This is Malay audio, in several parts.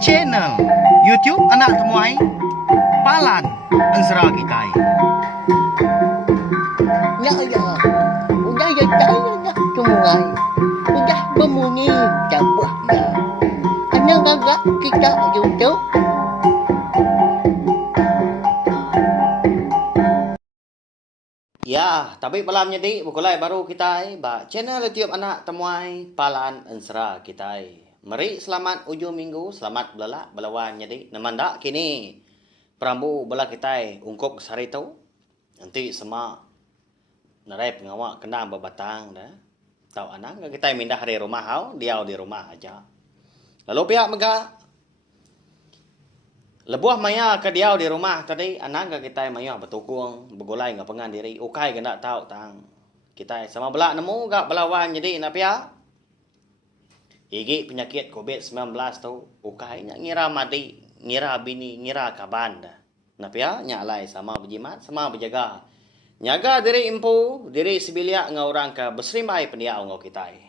Channel YouTube anak temuai Palan Ensera Kitai. Ya ya, udah ya saya dah temuai, udah berbunyi cabut ya. Ana gagak kita YouTube. Ya, tapi malamnya di bukulai baru kita ba channel YouTube anak temuai Palan Ensera Kitai. Mari selamat ujung minggu, selamat belala belawan jadi namanda kini Perambu bela kita ungkop sehari tu nanti semua narai pengawak kena berbatang dah tahu anak kita mindah dari rumah hau dia di rumah aja lalu pihak mega lebuah maya ke dia di rumah tadi anak kita maya bertukung bergolai ngah pengan diri ukai kena tahu tang kita sama belak nemu gak belawan jadi nak pihak igi penyakit COVID-19 tu ukai nya ngira mati ngira bini ngira kaban dah napia nyalai sama berjimat sama berjaga nyaga diri impu diri sibilia ngau orang ka besrimai pendia ngau kitai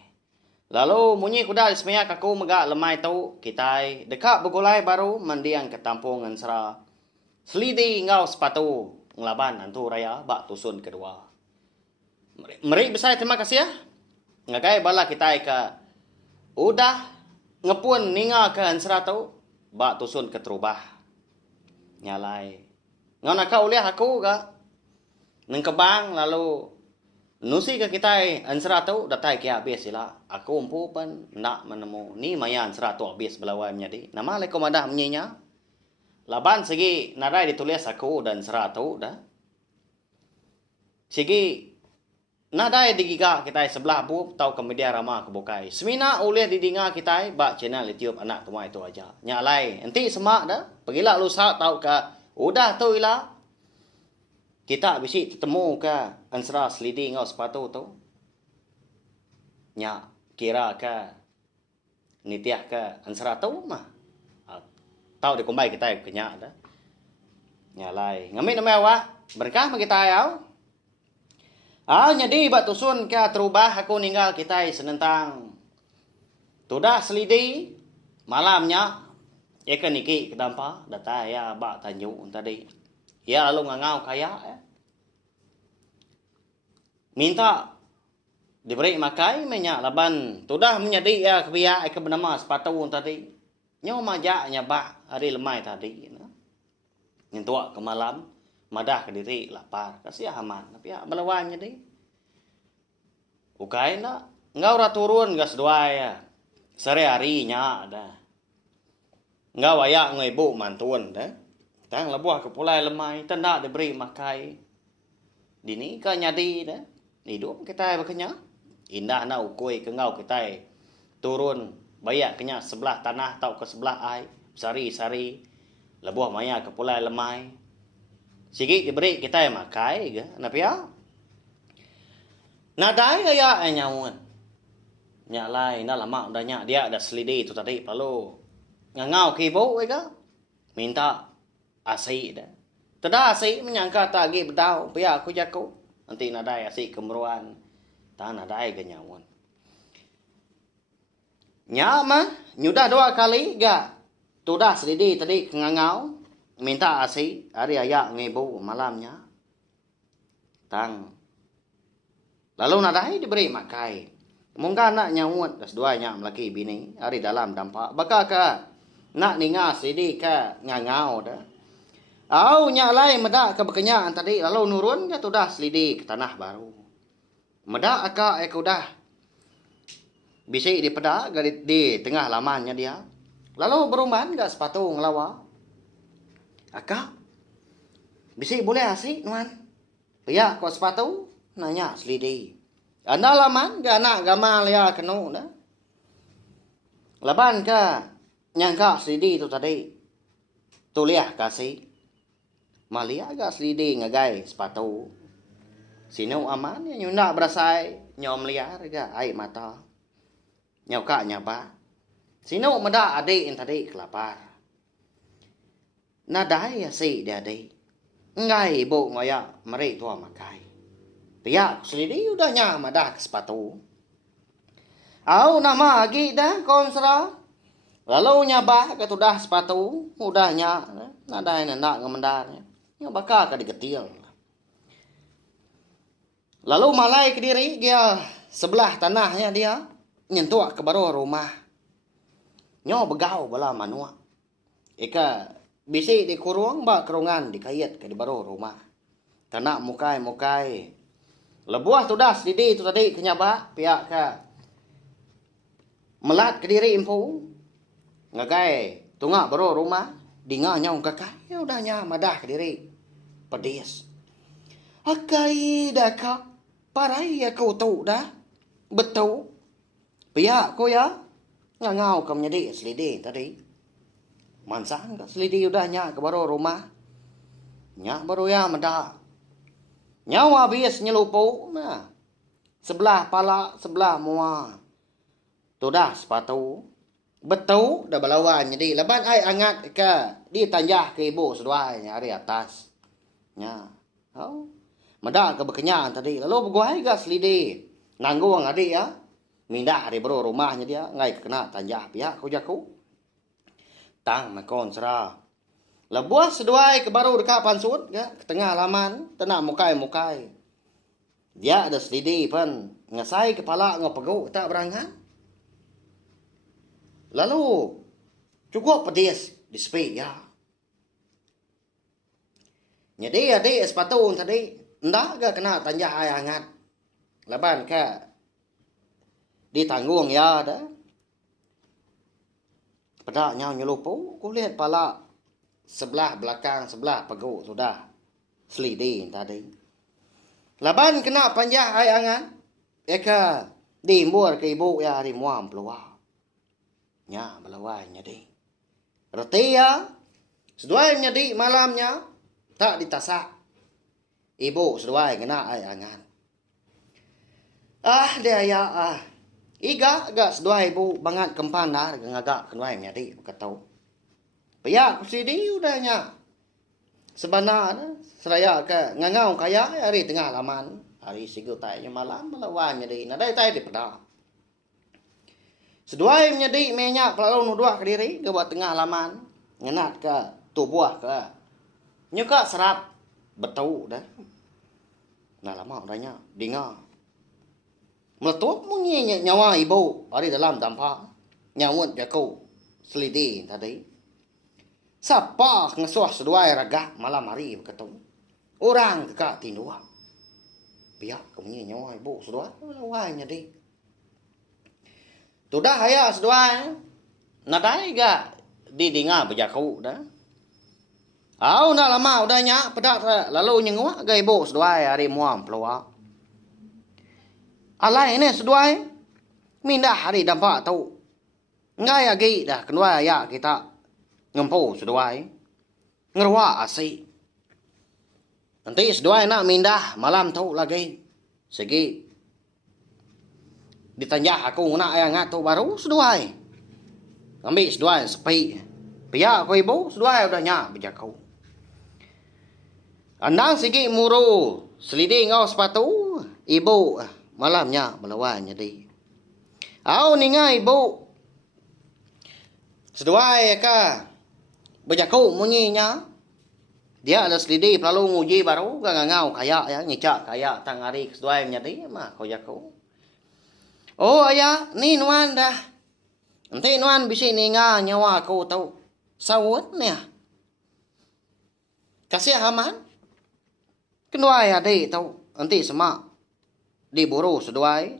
lalu munyi kuda semaya kaku mega lemai tu kitai dekat begulai baru mendiang ke tampung Ensera selidi ngau sepatu ngelaban antu raya bak tusun kedua meri besar terima kasih ya ngagai bala kitai ka udah ngepun ninga ke Ensera tu bak tusun ke terubah nyalai ngau nak kau lihat aku ga neng kebang lalu nusi ke kita Ensera tu datai kia habis sila aku umpu pun nak menemu ni maya Ensera tu habis belawai menjadi nama le komadah menyinya laban segi narai ditulis aku dan Ensera tu dah segi nadai digiga kita sebelah bu tau ke media ramah kebukai semina oleh didinga kita bak channel YouTube anak tua itu aja nyalai enti semak dah pergilah lusa tau ke udah tu ilah kita bisi ketemu ke Ensera selidi ngau sepatu tu nya kira ke nitiah ke Ensera tu mah tau di kumbai kita kenya dah nyalai ngamit nama awak berkah kita yau jadi bak tusun ke terubah aku ninggal kita senentang tudah selidi malamnya ikan niki kedampa data ya bak tanjung tadi ya lalu ngangau kaya minta diberi makai menyak laban tudah menjadi ya kebiak ke bernama sepatu tadi nyo majak nyabak hari lemai tadi nyentuak ke malam madah ke diri lapar kasih aman tapi ya melawan jadi ukai nak ngau ra turun gas dua ya sore harinya ada ngau ayak ngibu mantun dah tang lebuah ke pulai lemai tanda diberi makai dini ka nyadi dah hidup kita berkenya indah na ukoi ke ngau kita turun bayak kenya sebelah tanah tau ke sebelah ai sari-sari lebuah maya ke pulai lemai sikit diberi kita makai ke napia nadai kaya nyawan nyalai na lama udah nyak dia ada selidi itu tadi lalu ngangau kibo ke minta asik dah tada asik menyangka tagi bedau pia aku jaku nanti nadai asik kemeruan ta nadai ke nyawan nyama nyudah dua kali ga tudah selidi tadi ngangau minta asik hari ayak ngibu malamnya tang lalu nadai diberi makai mungkin nak nyawut das dua nyam laki bini hari dalam dampak bakaka nak ningas ini ke ngangau dah au nyalai medak ke bekenyaan tadi lalu nurun ke tudah selidi ke tanah baru medak aka ekudah bisi di pedak di tengah lamannya dia lalu beruman gak sepatu ngelawa Aka, bisi boleh asik nuan. Ya, kau sepatu nanya selidi. Anda laman gak nak gamal ya kenu dah. Laban ka nyangka selidi tu tadi. Tuliah kasih. Malia agak selidi ngagai sepatu. Sino aman ya nyunda berasai nyom liar ga ai mata. Nyauka nyaba. Sino meda adik tadi kelapar. Nadai si dia di ngai ibu ngaya meri tua makai pihak selidi udah nyama dah ke sepatu au nama lagi dah konsra Lalu nyabah ke tudah sepatu, udahnya, nadai nak ngemendarnya. Nya bakal ke digetil. Lalu malai ke diri dia sebelah tanahnya dia nyentuh ke baru rumah. Nyo begau bala manua. Ika bisi di kurung ba kerungan dikayat ke di baru rumah. Tanah mukai. Lebuah tudah sedidi tu tadi kenyabah pihak ke melat ke diri impu. Ngagai tungak baru rumah dinga nyong kakak ya udahnya madah ke diri pedis akai dah kak parai ya kau tahu dah betul pihak ko ya ngau kam nyadi selidi tadi mansang ka selidi udahnya ke baru rumah nya baru ya madah nyawa habis nyelupu nah sebelah pala sebelah mua tu dah sepatu betul dah balawan jadi leban ai angat ke di tanjah ke ibu seduai hari atas nya oh madak ke bekenyan tadi lalu beguai gas lidi nanggung adik ya mindah hari baru rumahnya dia ngai kena tanjah pihak ku jaku tang makon sera lebuah seduai ke baru dekat pansut ya ke tengah halaman tenang mukai dia ada selidi pun ngasai kepala ngopegu tak berangan. Lalu cukup pedis di sepi ya. Jadi adik sepatu tadi ndak ke kena tanjah air hangat. Leban ke ditanggung ya dah. Pada nyau nyelupu, ku lihat pala sebelah belakang sebelah pegu sudah selidi tadi. Leban kena panjah air hangat. Eka dimur ke ibu ya di muam peluang. Nya belawai nyadi. Reti ya. Seduai nyadi malamnya. Tak ditasak. Ibu seduai kena air angan. Dia ya Iga agak seduai ibu bangat kempan dah. Ngagak kenuai nyadi. Katau. Pihak kusidi udahnya. Sebenar. Seraya ke ngangau kaya hari tengah laman. Hari sigil tayanya malam belawai nyadi. Nadai tay di pedah. Seduai menjadi minyak lalu nuduh ke diri ke buat tengah halaman ngenat ke tubuh ke nyuka serap betul dah nah lama udahnya dinga meletup munyi nyawa ibu ada dalam dampak nyawut jaku selidi tadi siapa ngesuah seduai raga malam hari berketung orang kekak tindua pihak kemunyi nyawa ibu seduai wah nyadi tudah haya seduai nadai ga didinga bejaku dah au nak lama udahnya pedak lalu nyengua ga ibu seduai hari muam peluak alai ini seduai mindah hari dampak tau ngai agi dah kenua ya kita ngempu seduai ngerwa asi nanti seduai nak mindah malam tau lagi segi ditanjah aku nak ayang tu baru seduai ambil seduai sepi pihak aku ibu seduai udahnya berjaku andang segi muru selidi ngau sepatu ibu malamnya melawan jadi au ninga ibu seduai ka berjaku munyinya dia ada selidi lalu nguji baru ngangau kaya ya nyicak kaya tang hari seduai menjadi mah kau jaku. Oh ayah, ni nuan dah. Nanti nuan bisa ninga nyawa aku tahu. Sawut ni. Kasih aman. Kedua ya deh tahu. Nanti semak diburu seduai.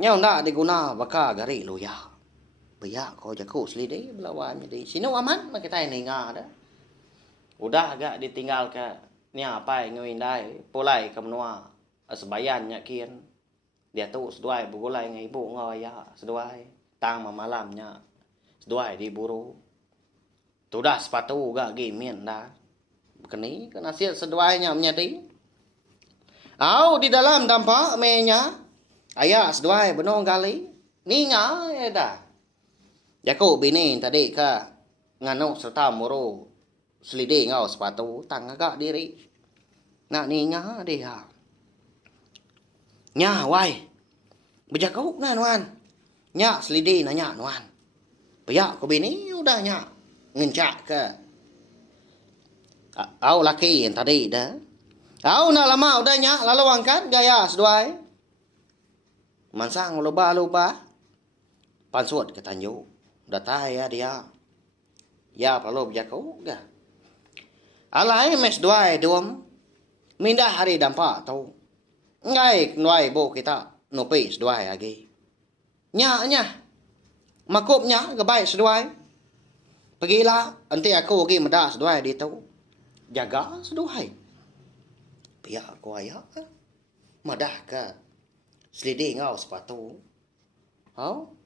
Nyawa ndak diguna baka gari lu ya. Biar kau jaku selidi belawan jadi. Sini aman nak kita ninga dah. Udah agak ditinggal ke ni apa nguin dai. Polai ke menua sebayan nyakin. Dia tu seduai bergulai dengan ibu ngaya seduai tang malamnya seduai diburu tu dah sepatu gak gimin dah keni kena siat seduainya menjadi au di dalam dampak menya ayah seduai benong kali ninga dah jaku bini tadi ka nganu serta muru selidi ngau sepatu tang agak diri nak ninga dia nya wai bejakau na nuan nya selidi nanya nuan Piyak ko bini udahnya ngencak ke. Au laki yang tadi dah. Au nak lama udahnya lalu angkat gaya seduai. Mansang lupa. Pansut ke tanju. Datang ya dia. Ya perlu berjaku ga. Alai mes duai duam. Minda hari dampak tau. Ngai nuai bo kita nopi seduai lagi. Nya. Makupnya kebaik seduai. Pergilah nanti aku pergi medak seduai di tu. Jaga seduai. Pihak aku ayak. Madah ke. Selidi ngau sepatu. Hau?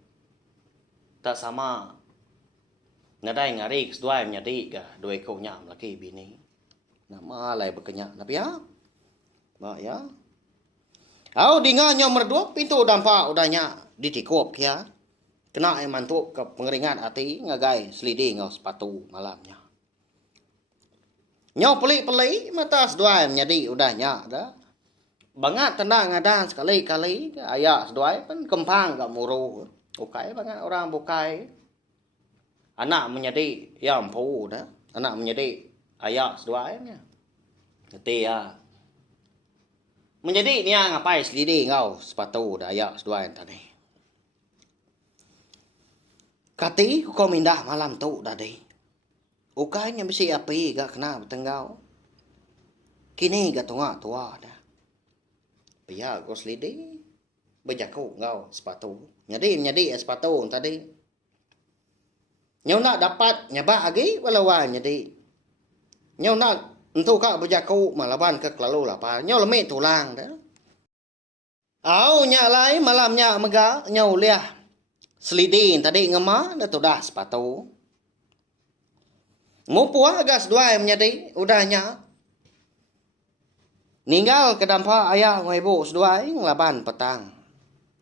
Tak sama. Nadai ngari seduai menyadi ke. Dua ekor nyam lagi bini. Nama lai berkenyak. Tapi ya. Mak ya. Hau dengarnya merdua. Pintu dampak udahnya. Ditikup kia. Kena yang mantuk ke pengeringan hati ngagai selidi ngau sepatu malamnya. Nyau pelik-pelik mata seduai menjadi udahnya dah. Bangat tenang ngadan sekali-kali ayak seduai pun kempang gak muru. Bukai bangat orang bukai. Anak menjadi ya empu dah. Anak menjadi ayak seduainya. Ngerti ya. Menjadi ni ngapai selidi ngau sepatu dah ayak seduai tadi. Kati kau mindah malam tu tadi. Ukainya mesti api gak kena bertenggau. Kini gak tengah tua dah. Pia kau selidi. Berjaku ngau sepatu. Nyadi sepatu tadi. Nyau nak dapat nyabak lagi walawan nyadi. Nyau nak untuk kak berjaku malaban ke kelalu lapar. Nyau lemik tulang dah. Au nyalai malamnya mega nyau liah. Selidin tadi ngema dah tu dah sepatu. Mupuah gas dua menjadi udahnya. Ninggal ke dampak ayah ngai ibu seduai ngelaban petang.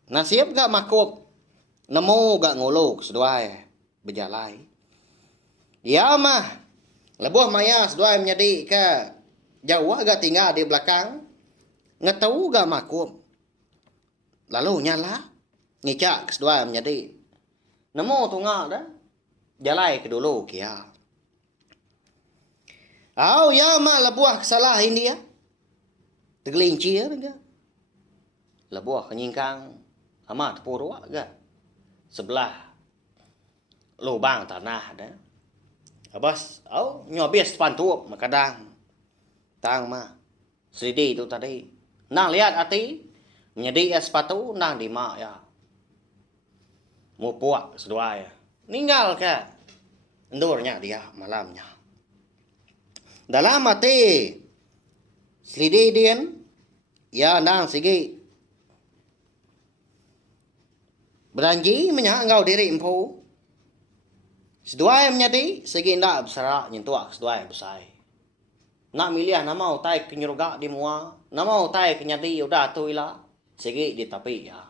Nasib gak makup. Nemu gak nguluk seduai berjalai. Ya mah. Lebuh maya seduai menjadi ke jauh agak tinggal di belakang. Ngetau gak makup. Lalu nyala. Ngicak kedua menjadi. Nemu tunggal dah. Jalai ke dulu kia. Au ya mak lebuah kesalahan dia. Tergelincir ke. Lebuah kenyingkang. Amat purwa ke. Sebelah. Lubang tanah dah. Abas. Au nyobis pantup makadang. Tang mah. Selidi tu tadi. Nang lihat hati. Menjadi sepatu nang di mak ya. Mupuak seduai. Ninggal ke. Endurnya dia malamnya. Dalam hati. Selidi din. Ya nang sigi. Beranji menyangkau diri empu. Seduai menjadi. Segi ndak berserak nyentuak seduai besar. Nak milih nama utai kenyuruga di mua. Nama utai kenyati udah tu ilah. Segi di tapi ya.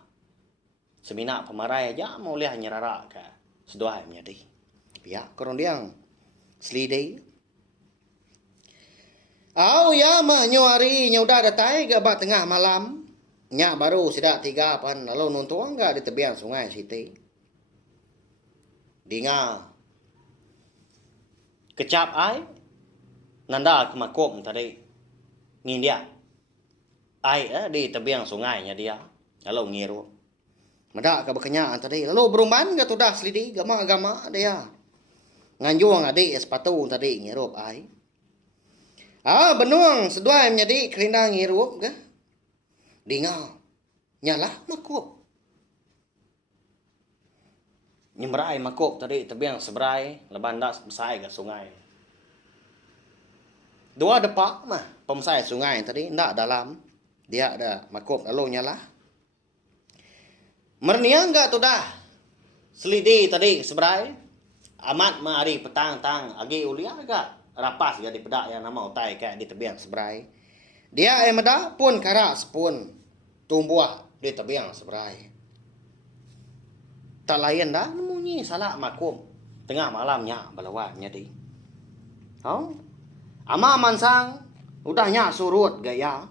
Semina pemarai aja mau lihat nyerara ke seduai menjadi. Ya, korang diang selidai. Au ya mah nyuari nyudah datai ke bat tengah malam. Nya baru sidak 3 pan lalu nuntuang ga di tebian sungai Siti. Dinga kecap ai nanda kemakum tadi. Ngin dia. Ai di tebiang sungainya dia. Lalu ngiru. Madak ke berkenyak tadi. Lalu berumban ke tu dah selidi. Gama-gama dia. Nganjuang adik sepatu tadi ngirup ai. Benuang seduai menjadi kerindang ngirup ke. Dingau. Nyalah makup. Nyemberai makup tadi. Tebiang seberai. Leban dak besai ke sungai. Dua depak mah. Pemsai sungai tadi. Ndak dalam. Dia ada makup lalu nyalah. Merniang gak tu dah. Selidi tadi seberai. Amat mari petang-tang. Agi ulia gak. Rapas gak di pedak yang nama utai kayak di tebiang seberai. Dia meda pun karak sepun. Tumbuh di tebiang seberai. Tak lain dah. Nemunyi salah makum. Tengah malamnya balawanya di. Ama mansang. Udahnya surut gaya.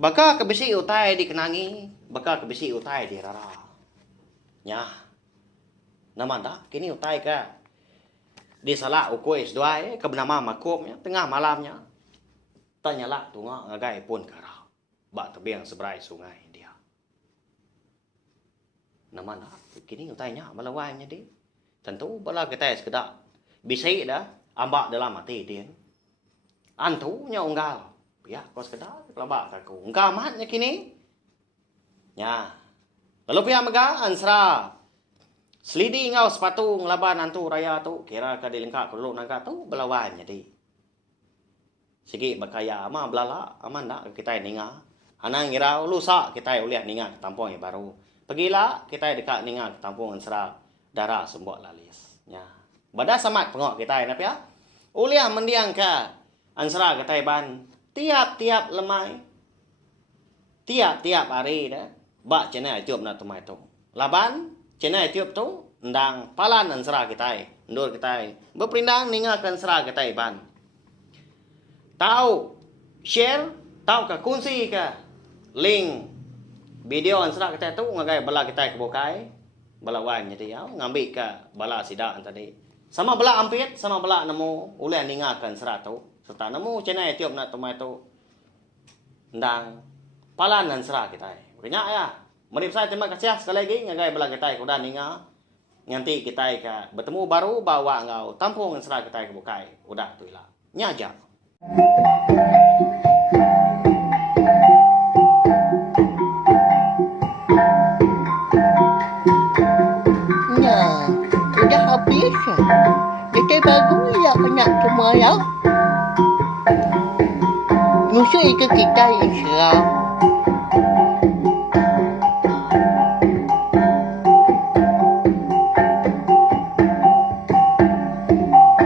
Baka kebisi utai dikenangi. Baka kebisi utai di rara. Nya. Naman dah, kini utai ka. Di salah ukoi sedai ke bernama makumnya tengah malamnya. Tanya lah tunga ngagai pun karau. Bak tebiang seberai sungai dia. Naman dah, kini utainya melawainya di. Tentu bala kita sekedak. Bisai dah, ambak dalam hati dia. Antunya unggal. Ya, kau sekedar kelabak aku. Unggal matnya kini. Ya. Lalu pihak mega ansra. Selidi ngau sepatu ngelaban antu raya tu. Kira ka dilengkak kuluk nangka tu belawan jadi. Sigi berkaya ama belala. Aman nak kita ninga. Anang ngirau lusa kita uliah ninga ke tampung yang baru. Pergilah kita dekat ninga ke tampung ansra. Darah sembok lalis. Ya. Badah samat pengok kita nak ya. Uliah mendiang ka ansra kita ban. Tiap-tiap lemai. Tiap-tiap hari dah. Bak cina tiup nak tumai tu. Laban cina tiup tu ndang palan dan serah kita, ndur kita, berperindang ninggalkan serah kita ban. Tahu share, tahu ke kunci ke link video dan serah kita tu ngagai bala kita ke bokai, bala wan jadi ya, ngambil ke bala sidak tadi. Sama bala ampit, sama bala nemu uleh ninggalkan serah tu, serta nemu cina tiup nak tumai tu ndang palan dan serah kita. Banyak ya. Mari saya terima kasih sekali lagi ngagai bala kita kuda ninga. Nanti kita bertemu baru bawa ngau tampung serah kita ke bukai. Udah tu lah. Nyaja. Nah, sudah habis. Kita baru ya nak semua ya. Musuh itu kita yang serang.